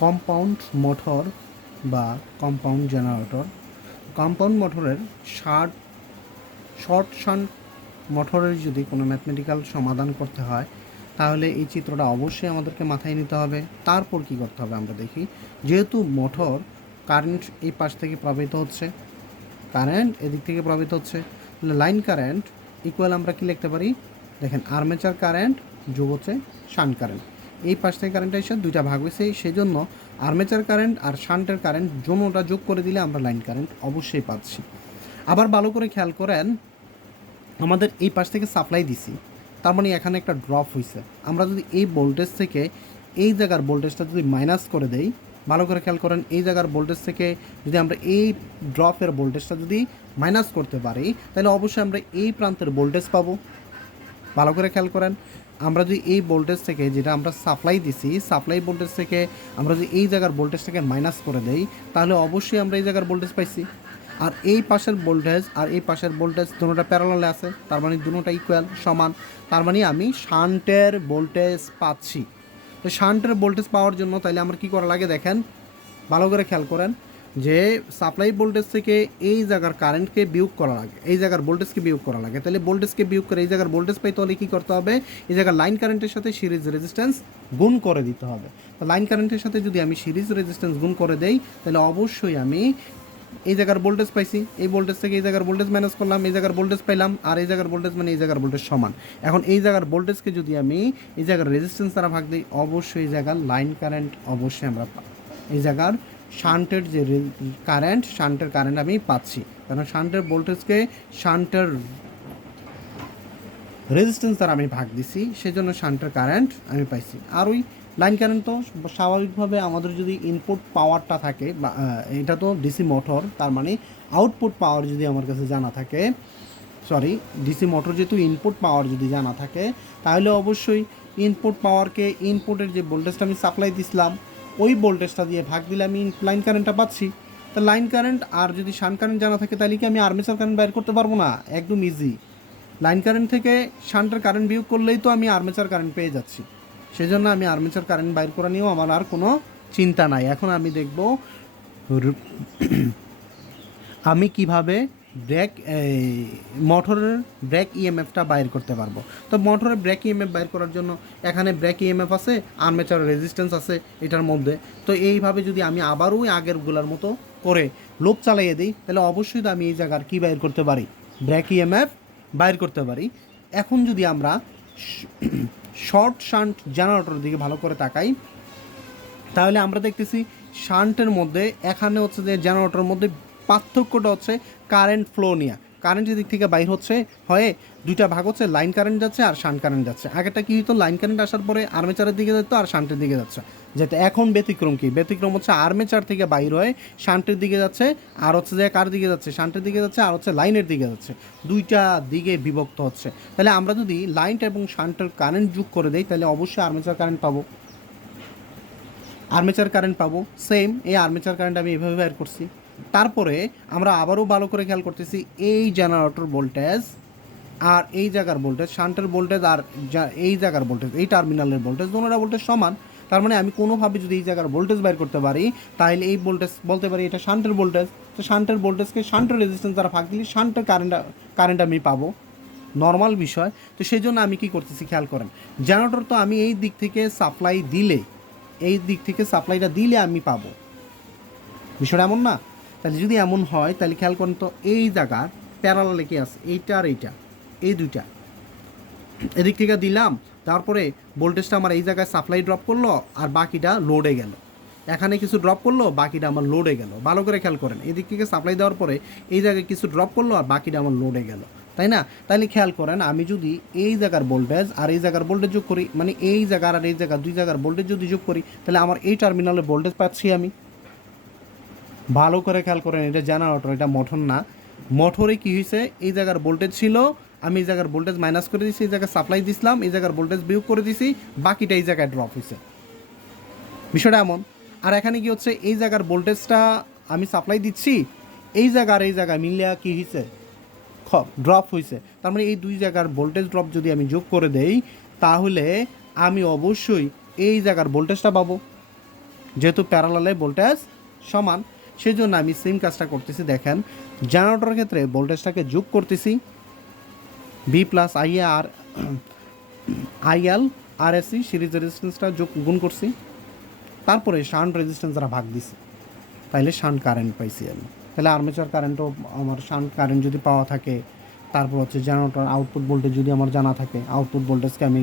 Compound motor বা compound generator. Compound মোটরের short shunt মোটরের যদি কোনো ম্যাথমেটিক্যাল সমাধান করতে হয় তাহলে এই চিত্রটা অবশ্যই আমাদেরকে মাথায় নিতে হবে। তারপর কি করতে হবে আমরা দেখি। যেহেতু মোটর কারেন্ট এই পাশ থেকে প্রবাহিত হচ্ছে, কারেন্ট এদিক থেকে প্রবাহিত হচ্ছে, তাহলে লাইন কারেন্ট ইকুয়াল আমরা কি লিখতে পারি? দেখেন, আর্মেচার কারেন্ট যোগ হচ্ছে শান্ট কারেন্ট। এই পাশ থেকে কারেন্ট এসে দুইটা ভাগ হয়েছে, সেই জন্য আর্মেচার কারেন্ট আর শান্টের কারেন্ট জোনোটা যোগ করে দিলে আমরা লাইন কারেন্ট অবশ্যই পাচ্ছি। আবার ভালো করে খেয়াল করেন, আমাদের এই পাশ থেকে সাপ্লাই দিছি, তার মানে এখানে একটা ড্রপ হয়েছে। আমরা যদি এই ভোল্টেজ থেকে এই জায়গার ভোল্টেজটা যদি মাইনাস করে দেই, ভালো করে খেয়াল করেন, এই জায়গার ভোল্টেজ থেকে যদি আমরা এই ড্রপের ভোল্টেজটা যদি মাইনাস করতে পারি তাহলে অবশ্যই আমরা এই প্রান্তের ভোল্টেজ পাবো। ভালো করে খেয়াল করেন, আমরা যদি এই ভোল্টেজ থেকে যেটা আমরা সাপ্লাই দিছি, সাপ্লাই ভোল্টেজ থেকে আমরা যদি এই জায়গার ভোল্টেজটাকে মাইনাস করে দেই তাহলে অবশ্যই আমরা এই জায়গার ভোল্টেজ পাইছি। আর এই পাশের ভোল্টেজ আর এই পাশের ভোল্টেজ দুটোটা প্যারালালে আছে, তার মানে দুটোটা ইকুয়াল সমান, তার মানে আমি শান্টের ভোল্টেজ পাচ্ছি। তো শান্টের ভোল্টেজ পাওয়ার জন্য তাহলে আমার কী করা লাগে দেখেন, ভালো করে খেয়াল করেন যে সাপ্লাই ভোল্টেজ থেকে এই জায়গার কারেন্টকে বিয়োগ করা লাগে, এই জায়গার ভোল্টেজকে বিয়োগ করা লাগে। তাহলে ভোল্টেজকে বিয়োগ করে এই জায়গার ভোল্টেজ পাইতে হলে কী করতে হবে? এই জায়গার লাইন কারেন্টের সাথে সিরিজ রেজিস্ট্যান্স গুণ করে দিতে হবে। তো লাইন কারেন্টের সাথে যদি আমি সিরিজ রেজিস্ট্যান্স গুণ করে দেই তাহলে অবশ্যই আমি এই জায়গার ভোল্টেজ পাইছি, এই ভোল্টেজ থেকে এই জায়গার ভোল্টেজ মাইনাস করলাম, এই জায়গার ভোল্টেজ পাইলাম, আর এই জায়গার ভোল্টেজ মানে এই জায়গার ভোল্টেজ সমান। এখন এই জায়গার ভোল্টেজকে যদি আমি এই জায়গার রেজিস্ট্যান্স দ্বারা ভাগ দিই, অবশ্যই এই জায়গার লাইন কারেন্ট অবশ্যই আমরা এই জায়গার শান্টের যে শান্টের কারেন্ট আমি পাচ্ছি, কারণ শান্টের ভোল্টেজকে শান্টের রেজিস্ট্যান্স দ্বারা আমি ভাগ দিছি, সেজন্য শান্টের কারেন্ট আমি পাইছি। আর ওই লাইন কারেন্ট তো স্বাভাবিকভাবে আমাদের যদি ইনপুট পাওয়ারটা থাকে বা এটা তো ডিসি মোটর, তার মানে আউটপুট পাওয়ার যদি আমার কাছে জানা থাকে, ডিসি মোটর যেহেতু ইনপুট পাওয়ার যদি জানা থাকে তাহলে অবশ্যই ইনপুট পাওয়ারকে ইনপুটের যে ভোল্টেজটা আমি সাপ্লাই দিছিলাম ওই ভোল্টেজটা দিয়ে ভাগ দিলে আমি লাইন কারেন্টটা পাচ্ছি। তা লাইন কারেন্ট আর যদি শান্ট কারেন্ট জানা থাকে তাহলে কি আমি আর্মেচার কারেন্ট বের করতে পারবো না? একদম ইজি। লাইন কারেন্ট থেকে শান্টের কারেন্ট বিয়োগ করলেই তো আমি আর্মেচার কারেন্ট পেয়ে যাচ্ছি। সেজন্য আমি আর্মেচার কারেন্ট বাইর করা নিয়েও আমার আর কোনো চিন্তা নাই। এখন আমি দেখব আমি কিভাবে মোটরের ব্রেক ইএমএফটা বাইর করতে পারবো। তো মোটরের ব্রেক ইএমএফ বাইর করার জন্য এখানে ব্রেক ইএমএফ আছে, আর্মেচার রেজিস্ট্যান্স আছে এটার মধ্যে। তো এইভাবে যদি আমি আবারও আগেরগুলোর মতো করে লুপ চালিয়ে দিই তাহলে অবশ্যই তো আমি এই জায়গার কী বাইর করতে পারি? ব্রেক ইএমএফ বাইর করতে পারি। এখন যদি আমরা শর্ট শান্ট জেনারেটরের দিকে ভালো করে তাকাই তাহলে আমরা দেখতেছি শান্টের মধ্যে এখানে হচ্ছে যে জেনারেটরের মধ্যে পার্থক্যটা হচ্ছে কারেন্ট ফ্লো নিয়ে। কারেন্টের দিক থেকে বাইর হচ্ছে হয়ে দুইটা ভাগ হচ্ছে, লাইন কারেন্ট যাচ্ছে আর শান্ট কারেন্ট যাচ্ছে। আগেরটা কী হতো, লাইন কারেন্ট আসার পরে আর্মেচারের দিকে যেত আর শান্টের দিকে যাচ্ছে, যেটা এখন ব্যতিক্রম। কি ব্যতিক্রম হচ্ছে আর্মেচার থেকে বাইর হয়ে শান্টের দিকে যাচ্ছে, আর হচ্ছে যে কার দিকে যাচ্ছে, শান্টের দিকে যাচ্ছে, আর হচ্ছে লাইনের দিকে যাচ্ছে, দুইটা দিকে বিভক্ত হচ্ছে। তাহলে আমরা যদি লাইনটা এবং শান্টের কারেন্ট যোগ করে দেই তাহলে অবশ্যই আর্মেচার কারেন্ট পাবো, আর্মেচার কারেন্ট পাবো। সেম এই আর্মেচার কারেন্ট আমি এভাবে বের করছি। তারপরে আমরা আবারও ভালো করে খেয়াল করতেছি এই জেনারেটর ভোল্টেজ আর এই জায়গার ভোল্টেজ, শান্টের ভোল্টেজ আর এই জায়গার ভোল্টেজ, এই টার্মিনালের ভোল্টেজ, দুটোটা ভোল্টেজ সমান। তার মানে আমি কোনোভাবে যদি এই জায়গার ভোল্টেজ বের করতে পারি তাহলে এই ভোল্টেজ বলতে পারি এটা শান্টের ভোল্টেজ। তো শান্টের ভোল্টেজকে শান্টের রেজিস্ট্যান্স দ্বারা ভাগ দিলে শান্টের কারেন্ট আমি পাবো, নর্মাল বিষয়। তো সেই জন্য আমি কী করতেছি খেয়াল করেন, জেনারেটর তো আমি এই দিক থেকে সাপ্লাই দিলে, এই দিক থেকে সাপ্লাইটা দিলে আমি পাবো, বিষয়টা এমন না? তাহলে যদি এমন হয় তাহলে খেয়াল করেন তো এই জায়গার প্যারালালে কি আছে, এইটা আর এইটা, এই দুইটা এদিক থেকে দিলাম, তারপরে ভোল্টেজটা আমার এই জায়গায় সাপ্লাই ড্রপ করলো আর বাকিটা লোডে গেল, এখানে কিছু ড্রপ করলো বাকিটা আমার লোডে গেল। ভালো করে খেয়াল করেন, এদিক থেকে সাপ্লাই দেওয়ার পরে এই জায়গায় কিছু ড্রপ করলো আর বাকিটা আমার লোডে গেল, তাই না? তাহলে খেয়াল করেন, আমি যদি এই জায়গার ভোল্টেজ আর এই জায়গার ভোল্টেজ যোগ করি, মানে এই জায়গার আর এই জায়গার দুই জায়গার ভোল্টেজ যদি যোগ করি তাহলে আমার এই টার্মিনালে ভোল্টেজ পাচ্ছি আমি। ভালো করে খেয়াল করেন, এটা জেনারেটর, এটা মোটর না। মোটরে কী হয়েছে, এই জায়গার ভোল্টেজ ছিল, আমি এই জায়গার ভোল্টেজ মাইনাস করে দিয়েছি, এই জায়গায় সাপ্লাই দিছিলাম, এই জায়গার ভোল্টেজ বিয়োগ করে দিয়েছি, বাকিটা এই জায়গায় ড্রপ হয়েছে, বিষয়টা এমন। আর এখানে কি হচ্ছে, এই জায়গার ভোল্টেজটা আমি সাপ্লাই দিচ্ছি, এই জায়গায় মিলিয়া কী হয়েছে, ড্রপ হয়েছে, তার মানে এই দুই জায়গার ভোল্টেজ ড্রপ যদি আমি যোগ করে দেই তাহলে আমি অবশ্যই এই জায়গার ভোল্টেজটা পাবো, যেহেতু প্যারালালে ভোল্টেজ সমান। সেই জন্য আমি সেম কাজটা করতেছি। দেখেন জেনারেটরের ক্ষেত্রে ভোল্টেজটাকে যোগ করতেছি, বি প্লাস আইএল আর এসি সিরিজ রেজিস্ট্যান্সটা যোগ গুণ করছি, তারপরে শান্ট রেজিস্ট্যান্স দ্বারা ভাগ দিছি, তাইলে শান্ট কারেন্ট পাইছি আমি। তাহলে আর্মেচার কারেন্টও আমার শান্ট কারেন্ট যদি পাওয়া থাকে, তারপর হচ্ছে জেনারেটর আউটপুট ভোল্টেজ যদি আমার জানা থাকে, আউটপুট ভোল্টেজকে আমি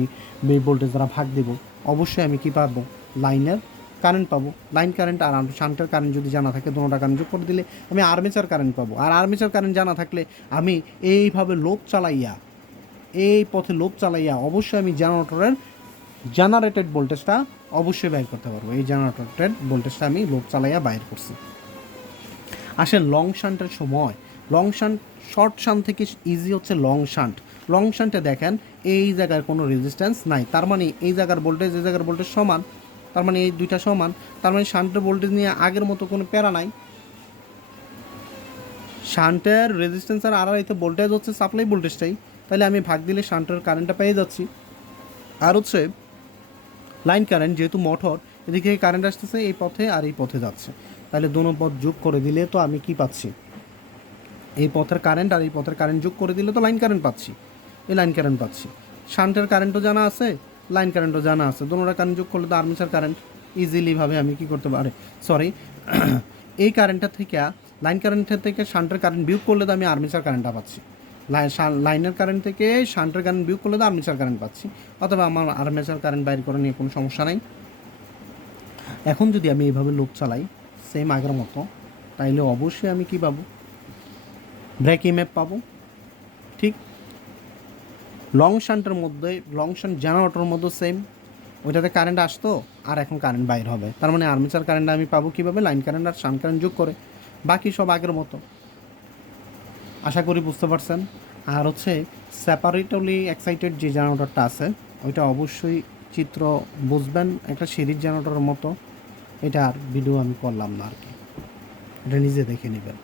এই ভোল্টেজ দ্বারা ভাগ দেবো, অবশ্যই আমি কী পাবো, লাইনের কারেন্ট পাবো। লাইন কারেন্ট আর শান্টের কারেন্ট যদি জানা থাকে, দুটোটা কারেন্ট যোগ করে দিলে আমি আর্মেচার কারেন্ট পাবো। আর আর্মেচার কারেন্ট জানা থাকলে আমি এইভাবে এই পথে লোড চালাইয়া অবশ্যই আমি জেনারেটেড ভোল্টেজটা অবশ্যই বাইর করতে পারবো। এই জেনারেটেড ভোল্টেজটা আমি লোড চালাইয়া বাইর করছি। আসেন লং শান্টের সময়, লং শান্ট শর্ট শান্ট থেকে ইজি হচ্ছে লং শান্ট। লং শান্টে দেখেন এই জায়গার কোনো রেজিস্ট্যান্স নাই, তার মানে এই জায়গার ভোল্টেজ এই জায়গার ভোল্টেজ সমান, তার মানে এই দুইটা সমান, তার মানে শান্টের ভোল্টেজ নিয়ে আগের মতো কোনো প্যারা নাই। শান্টের রেজিস্ট্যান্স আর আড়াইতে ভোল্টেজ হচ্ছে সাপ্লাই ভোল্টেজটাই, তাহলে আমি ভাগ দিলে শান্টের কারেন্টটা পেয়ে যাচ্ছি। আর হচ্ছে লাইন কারেন্ট, যেহেতু মোটর এদিক থেকে কারেন্ট আসতেছে এই পথে আর এই পথে যাচ্ছে, তাহলে দোনো পথ যোগ করে দিলে তো আমি কি পাচ্ছি, এই পথের কারেন্ট আর এই পথের কারেন্ট যোগ করে দিলে তো লাইন কারেন্ট পাচ্ছি, এই লাইন কারেন্ট পাচ্ছি। শান্টের কারেন্টও জানা আছে, লাইন কারেন্টও জানা আছে, দোনোটা কারেন্ট যোগ করলে তো আর্মেচার কারেন্ট ইজিলিভাবে আমি কি করতে পারি, এই কারেন্টটা থেকে লাইন কারেন্টের থেকে শান্টের কারেন্ট বিয়োগ করলে তো আমি আর্মেচার কারেন্টটা পাচ্ছি, লাইনের কারেন্ট থেকে শান্টের কারেন্ট বিয়োগ করলে তো আর্মেচার কারেন্ট পাচ্ছি, অথবা আমার আর্মেচার কারেন্ট বাইর করে নিয়ে কোনো সমস্যা নাই। এখন যদি আমি এইভাবে লুপ চালাই সেম আগের মতো, তাইলে অবশ্যই আমি কি পাবো, ব্রেক ইএমএফ পাবো। ঠিক লং শান্টের মধ্যে, লং শান্ট জেনারেটরের মধ্যে সেম, ওইটাতে কারেন্ট আসতো আর এখন কারেন্ট বাইর হবে, তার মানে আর্মেচার কারেন্ট আমি পাবো কীভাবে, লাইন কারেন্ট আর শান্ট কারেন্ট যোগ করে, বাকি সব আগের মতো। আশা করি বুঝতে পারছেন। আর হচ্ছে সেপারেটলি এক্সাইটেড যে জেনারেটরটা আছে ওইটা অবশ্যই চিত্র বুঝবেন, একটা সিরিজ জেনারেটরের মতো। এটা আর ভিডিও আমি করলাম না আর কি, এটা নিজে দেখে নেবেন।